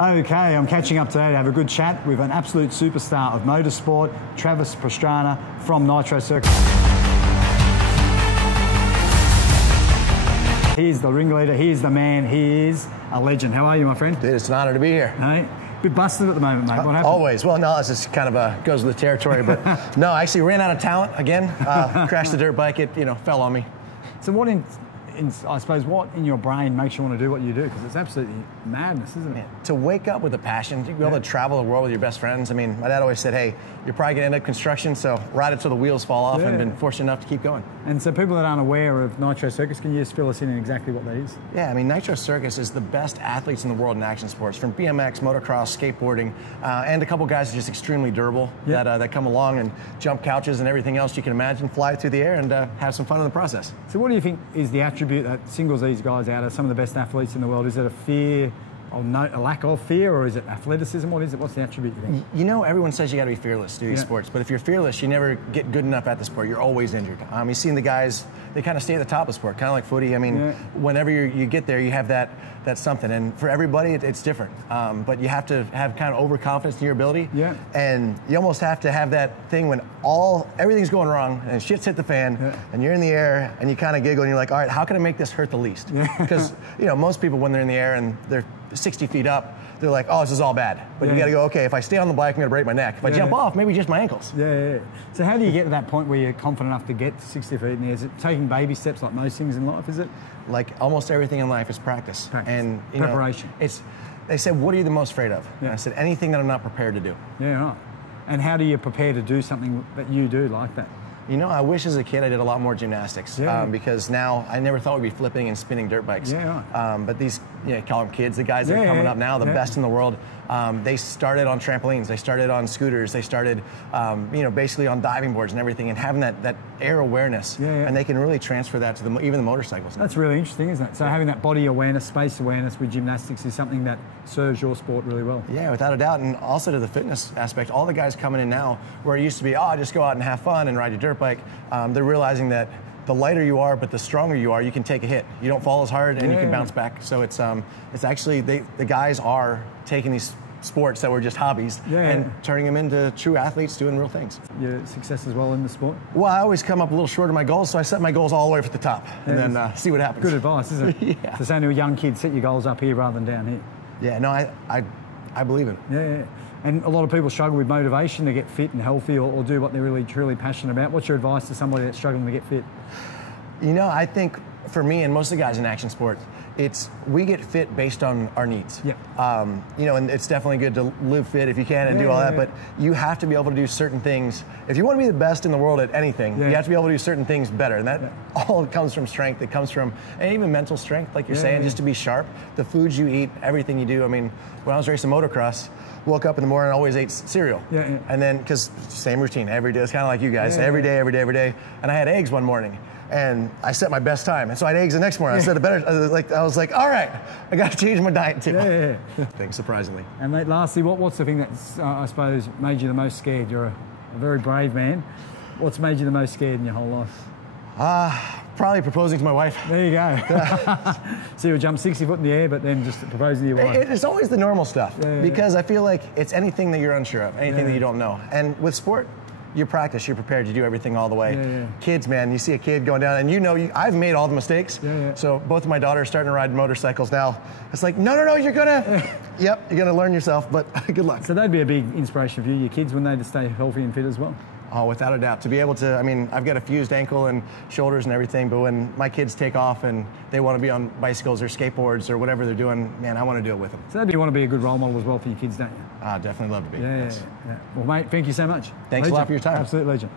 Okay, I'm catching up today to have a good chat with an absolute superstar of motorsport, Travis Pastrana from Nitro Circus. He is the ringleader, he is the man, he is a legend. How are you, my friend? Dude, it's an honor to be here. Hey, bit busted at the moment, mate. What happened? Always. Well, no, it's just kind of goes with the territory, but no, I actually ran out of talent again. Crashed the dirt bike, it fell on me. So what I suppose, what in your brain makes you want to do what you do? Because it's absolutely madness, isn't it? To wake up with a passion, to be able to travel the world with your best friends. I mean, my dad always said, hey, you're probably going to end up construction, so ride it till the wheels fall off, and been fortunate enough to keep going. And so people that aren't aware of Nitro Circus, can you just fill us in exactly what that is? Yeah, I mean, Nitro Circus is the best athletes in the world in action sports, from BMX, motocross, skateboarding, and a couple guys that are just extremely durable that come along and jump couches and everything else you can imagine, fly through the air, and have some fun in the process. So what do you think is the attribute that singles these guys out as some of the best athletes in the world? Is it a fear, or a lack of fear, or is it athleticism? What is it? What's the attribute you think? You know, everyone says you got to be fearless to do these sports, but if you're fearless, you never get good enough at the sport. You're always injured. You've seen the guys, they kind of stay at the top of the sport, kind of like footy. I mean, whenever you get there, you have that something, and for everybody, it's different. But you have to have kind of overconfidence in your ability, and you almost have to have that thing when everything's going wrong and shit's hit the fan, and you're in the air, and you kind of giggle, and you're like, all right, how can I make this hurt the least? Because most people, when they're in the air and they're 60 feet up, they're like, oh, this is all bad. But you got to go, okay, if I stay on the bike, I'm going to break my neck. If I jump off, maybe just my ankles. So how do you get to that point where you're confident enough to get to 60 feet in the air? Is it taking baby steps like most things in life, is it? Like almost everything in life is practice. And preparation. They said, what are you the most afraid of? And I said, anything that I'm not prepared to do. Yeah, right. And how do you prepare to do something that you do like that? You know, I wish as a kid I did a lot more gymnastics because now I never thought we'd be flipping and spinning dirt bikes. But these, call them kids, the guys that are coming up now, the best in the world, they started on trampolines, they started on scooters, they started, basically on diving boards and everything, and having that air awareness, and they can really transfer that to even the motorcycles. That's really interesting, isn't it? So having that body awareness, space awareness with gymnastics is something that serves your sport really well. Yeah, without a doubt, and also to the fitness aspect. All the guys coming in now, where it used to be, oh, just go out and have fun and ride your dirt bike, they're realizing that the lighter you are, but the stronger you are, you can take a hit. You don't fall as hard, and you can bounce back. So it's actually, the guys are taking these sports that were just hobbies and turning them into true athletes doing real things. Your success as well in the sport? Well, I always come up a little short of my goals, so I set my goals all the way up at the top, and then see what happens. Good advice, isn't it? So saying to a young kid, set your goals up here rather than down here. Yeah, no, I believe it. And a lot of people struggle with motivation to get fit and healthy or do what they're really truly passionate about. What's your advice to somebody that's struggling to get fit? You know, I think for me and most of the guys in action sports, we get fit based on our needs. And it's definitely good to live fit if you can and do all that, but you have to be able to do certain things. If you want to be the best in the world at anything, you have to be able to do certain things better, and that all comes from strength. It comes from, and even mental strength, like you're saying, just to be sharp. The foods you eat, everything you do. I mean, when I was racing motocross, woke up in the morning and always ate cereal. And then, because same routine every day, it's kind of like you guys, every day. And I had eggs one morning, and I set my best time, and so I had eggs the next morning. I set a better, I was like, all right, I got to change my diet too. Things, surprisingly. And mate, lastly, what's the thing that's, I suppose, made you the most scared? You're a very brave man. What's made you the most scared in your whole life? Probably proposing to my wife. There you go. So you would jump 60 foot in the air, but then just proposing to your wife. It's always the normal stuff, because I feel like it's anything that you're unsure of, anything that you don't know. And with sport, you practice, you're prepared, you do everything all the way. Kids, man, you see a kid going down, and I've made all the mistakes. So both of my daughters are starting to ride motorcycles now. It's like, no, you're gonna, you're gonna learn yourself, but good luck. So that'd be a big inspiration for you, your kids, when they stay healthy and fit as well. Oh, without a doubt. To be able to, I mean, I've got a fused ankle and shoulders and everything, but when my kids take off and they want to be on bicycles or skateboards or whatever they're doing, man, I want to do it with them. So you want to be a good role model as well for your kids, don't you? I definitely love to be. Well, mate, thank you so much. Thanks a lot for your time. Absolute legend.